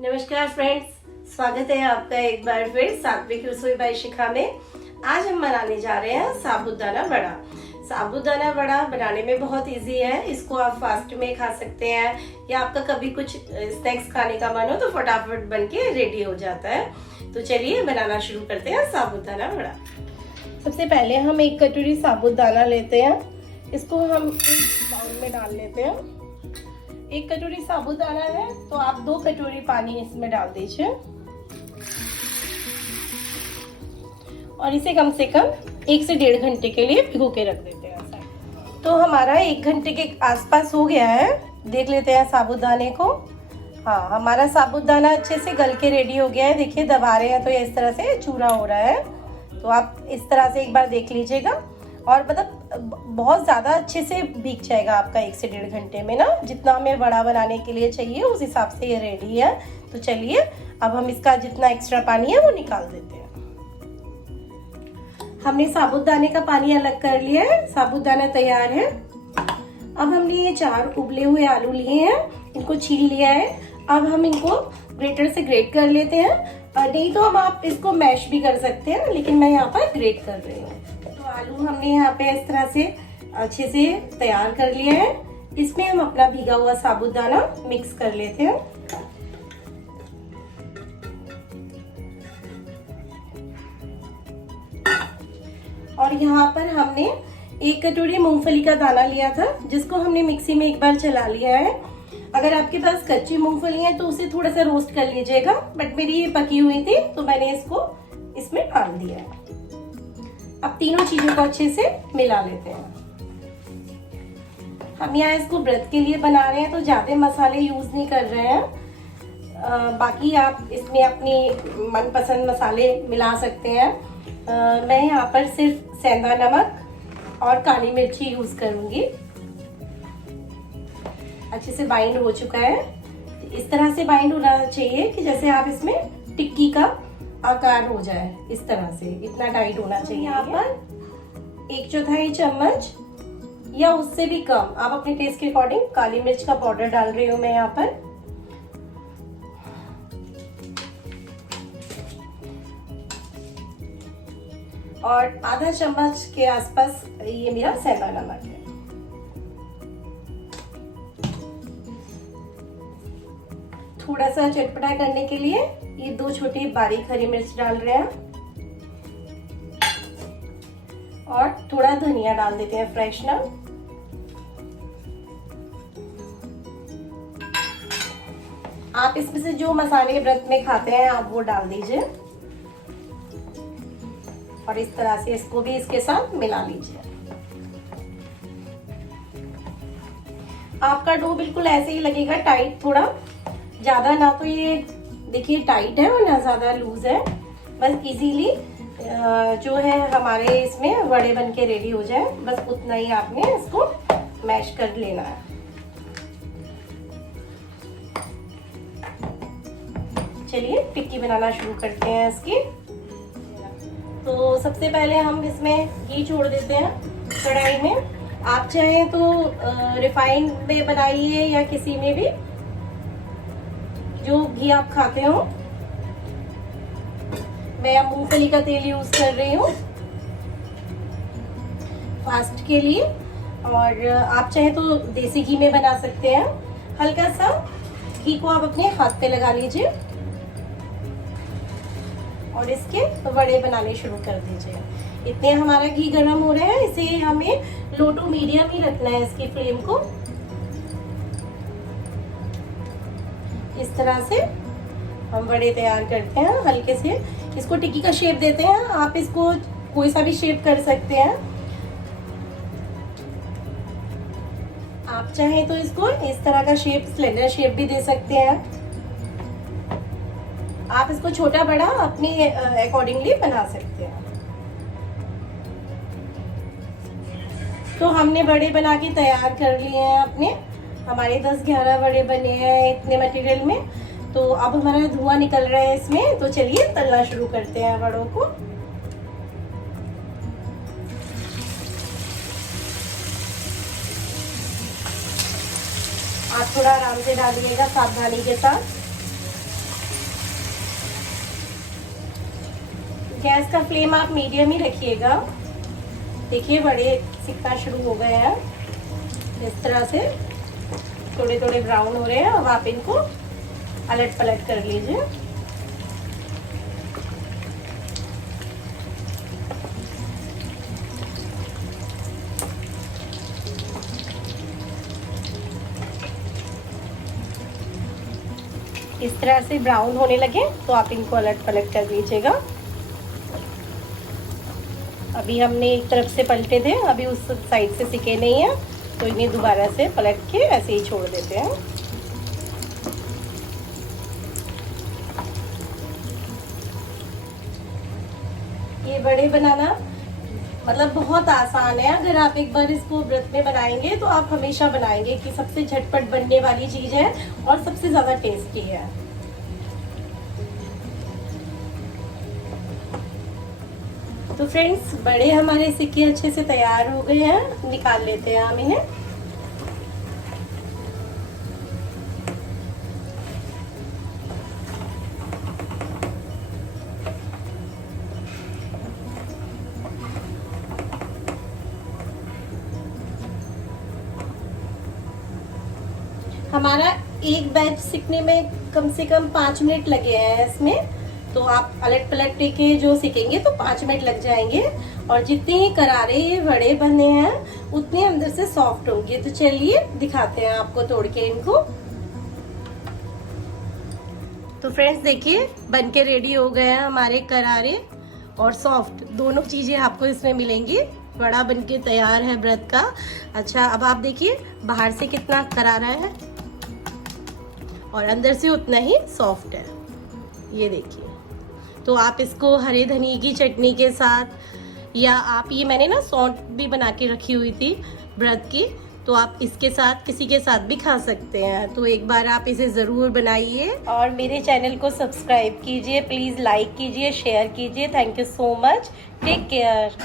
नमस्कार फ्रेंड्स, स्वागत है आपका एक बार फिर सात्विक रसोई बाय शिखा में। आज हम बनाने जा रहे हैं साबूदाना वड़ा। साबूदाना वड़ा बनाने में बहुत इजी है। इसको आप फास्ट में खा सकते हैं या आपका कभी कुछ स्नैक्स खाने का मन हो तो फटाफट बन के रेडी हो जाता है। तो चलिए बनाना शुरू करते हैं साबूदाना वड़ा। सबसे पहले हम 1 कटोरी साबूदाना लेते हैं। इसको हम एक बाउल में डाल लेते हैं। 1 कटोरी साबूदाना है तो आप 2 कटोरी पानी इसमें डाल दीजिए और इसे कम से कम 1 से 1.5 घंटे के लिए भिगो के रख देते हैं। तो हमारा 1 घंटे के आसपास हो गया है। देख लेते हैं साबूदाने को। हाँ, हमारा साबूदाना अच्छे से गल के रेडी हो गया है। देखिए, दबा रहे हैं तो ये इस तरह से चूरा हो रहा है। तो आप इस तरह से एक बार देख लीजिएगा और मतलब बहुत ज़्यादा अच्छे से भीग जाएगा आपका 1 से 1.5 घंटे में ना। जितना हमें वड़ा बनाने के लिए चाहिए उस हिसाब से ये रेडी है। तो चलिए अब हम इसका जितना एक्स्ट्रा पानी है वो निकाल देते हैं। हमने साबूदाने का पानी अलग कर लिया है। साबूदाना तैयार है। अब हमने ये 4 उबले हुए आलू लिए हैं, इनको छील लिया है। अब हम इनको ग्रेटर से ग्रेट कर लेते हैं। नहीं तो हम आप इसको मैश भी कर सकते हैं, लेकिन मैं यहाँ पर ग्रेट कर रही हूँ। तो आलू हमने यहाँ पे इस तरह से अच्छे से तैयार कर लिया है। इसमें हम अपना भीगा हुआ साबूदाना मिक्स कर लेते हैं। और यहाँ पर हमने 1 कटोरी मूंगफली का दाना लिया था, जिसको हमने मिक्सी में एक बार चला लिया है। अगर आपके पास कच्ची मूंगफली है तो उसे थोड़ा सा रोस्ट कर लीजिएगा, बट मेरी ये पकी हुई थी तो मैंने इसको इसमें डाल दिया है। अब तीनों चीजों को अच्छे से मिला लेते हैं। हम यहाँ इसको व्रत के लिए बना रहे हैं तो ज्यादा मसाले यूज नहीं कर रहे हैं। बाकी आप इसमें अपनी मनपसंद मसाले मिला सकते हैं। मैं यहाँ पर सिर्फ सेंधा नमक और काली मिर्ची यूज करूंगी। अच्छे से बाइंड हो चुका है। इस तरह से बाइंड होना चाहिए कि जैसे आप इसमें टिक्की का आकार हो जाए, इस तरह से इतना टाइट होना चाहिए। यहाँ पर 1/4 चम्मच या उससे भी कम आप अपने टेस्ट के अकॉर्डिंग काली मिर्च का पाउडर डाल रही हूँ मैं यहाँ पर। और आधा चम्मच के आसपास ये मेरा सेंधा नमक है। थोड़ा सा चटपटा करने के लिए ये 2 छोटी बारीक हरी मिर्च डाल रहे हैं और थोड़ा धनिया डाल देते हैं फ्रेश ना। आप इसमें से जो मसाले व्रत में खाते हैं आप वो डाल दीजिए और इस तरह से इसको भी इसके साथ मिला लीजिए। आपका डो बिल्कुल ऐसे ही लगेगा, टाइट, थोड़ा ज्यादा ना तो ये देखिए टाइट है और ना ज्यादा लूज है। बस इजीली जो है हमारे इसमें वड़े बन के रेडी हो जाए, बस उतना ही आपने इसको मैश कर लेना है। चलिए टिक्की बनाना शुरू करते हैं इसकी। तो सबसे पहले हम इसमें घी छोड़ देते हैं कढ़ाई में। आप चाहें तो रिफाइंड में बनाइए या किसी में भी जो घी आप खाते हो। मैं मूंगफली का तेल यूज कर रही हूँ फास्ट के लिए, और आप चाहे तो देसी घी में बना सकते हैं। हल्का सा घी को आप अपने हाथ पे लगा लीजिए और इसके वड़े बनाने शुरू कर दीजिए। इतने हमारा घी गर्म हो रहा है, इसे हमें लो टू मीडियम ही रखना है इसकी फ्लेम को। इस तरह से हम वड़े तैयार करते हैं। हल्के से इसको टिक्की का शेप देते हैं। आप इसको कोई सा भी शेप कर सकते हैं। आप चाहें तो इसको इस तरह का शेप, सिलेंडर शेप भी दे सकते हैं। आप इसको छोटा बड़ा अपने अकॉर्डिंगली बना सकते हैं। तो हमने बड़े बना के तैयार कर लिए हैं अपने। हमारे 10-11 बड़े बने हैं इतने मटेरियल में। तो अब हमारा धुआं निकल रहा है इसमें, तो चलिए तलना शुरू करते हैं बड़ों को। आप थोड़ा आराम से डालिएगा, सावधानी के साथ। गैस का फ्लेम आप मीडियम ही रखिएगा। देखिए बड़े सिकना शुरू हो गए हैं, इस तरह से थोड़े थोड़े ब्राउन हो रहे हैं। अब आप इनको अलट पलट कर लीजिए। इस तरह से ब्राउन होने लगे तो आप इनको अलट पलट कर लीजिएगा। अभी हमने एक तरफ से पलटे थे, अभी उस साइड से सिके नहीं है, तो इन्हें दोबारा से पलट के ऐसे ही छोड़ देते हैं। ये बड़े बनाना मतलब बहुत आसान है। अगर आप एक बार इसको व्रत में बनाएंगे तो आप हमेशा बनाएंगे कि सबसे झटपट बनने वाली चीज है और सबसे ज्यादा टेस्टी है। तो फ्रेंड्स, बड़े हमारे सिक्के अच्छे से तैयार हो गए हैं, निकाल लेते हैं हम इन्हें। हमारा एक बैच सिकने में कम से कम 5 मिनट लगे हैं इसमें, तो आप अलट पलट के जो सिकेंगे तो 5 मिनट लग जाएंगे। और जितने ही करारे ये बड़े बने हैं उतने अंदर से सॉफ्ट होंगे। तो चलिए दिखाते हैं आपको तोड़ के इनको। तो फ्रेंड्स देखिए, बनके रेडी हो गए हैं हमारे करारे और सॉफ्ट, दोनों चीजें आपको इसमें मिलेंगी। बड़ा बनके तैयार है व्रत का। अच्छा, अब आप देखिए बाहर से कितना करारा है और अंदर से उतना ही सॉफ्ट है, ये देखिए। तो आप इसको हरे धनिये की चटनी के साथ, या आप ये मैंने ना सौंठ भी बना के रखी हुई थी व्रत की, तो आप इसके साथ किसी के साथ भी खा सकते हैं। तो एक बार आप इसे ज़रूर बनाइए और मेरे चैनल को सब्सक्राइब कीजिए, प्लीज़ लाइक कीजिए, शेयर कीजिए। Thank you so much, take care.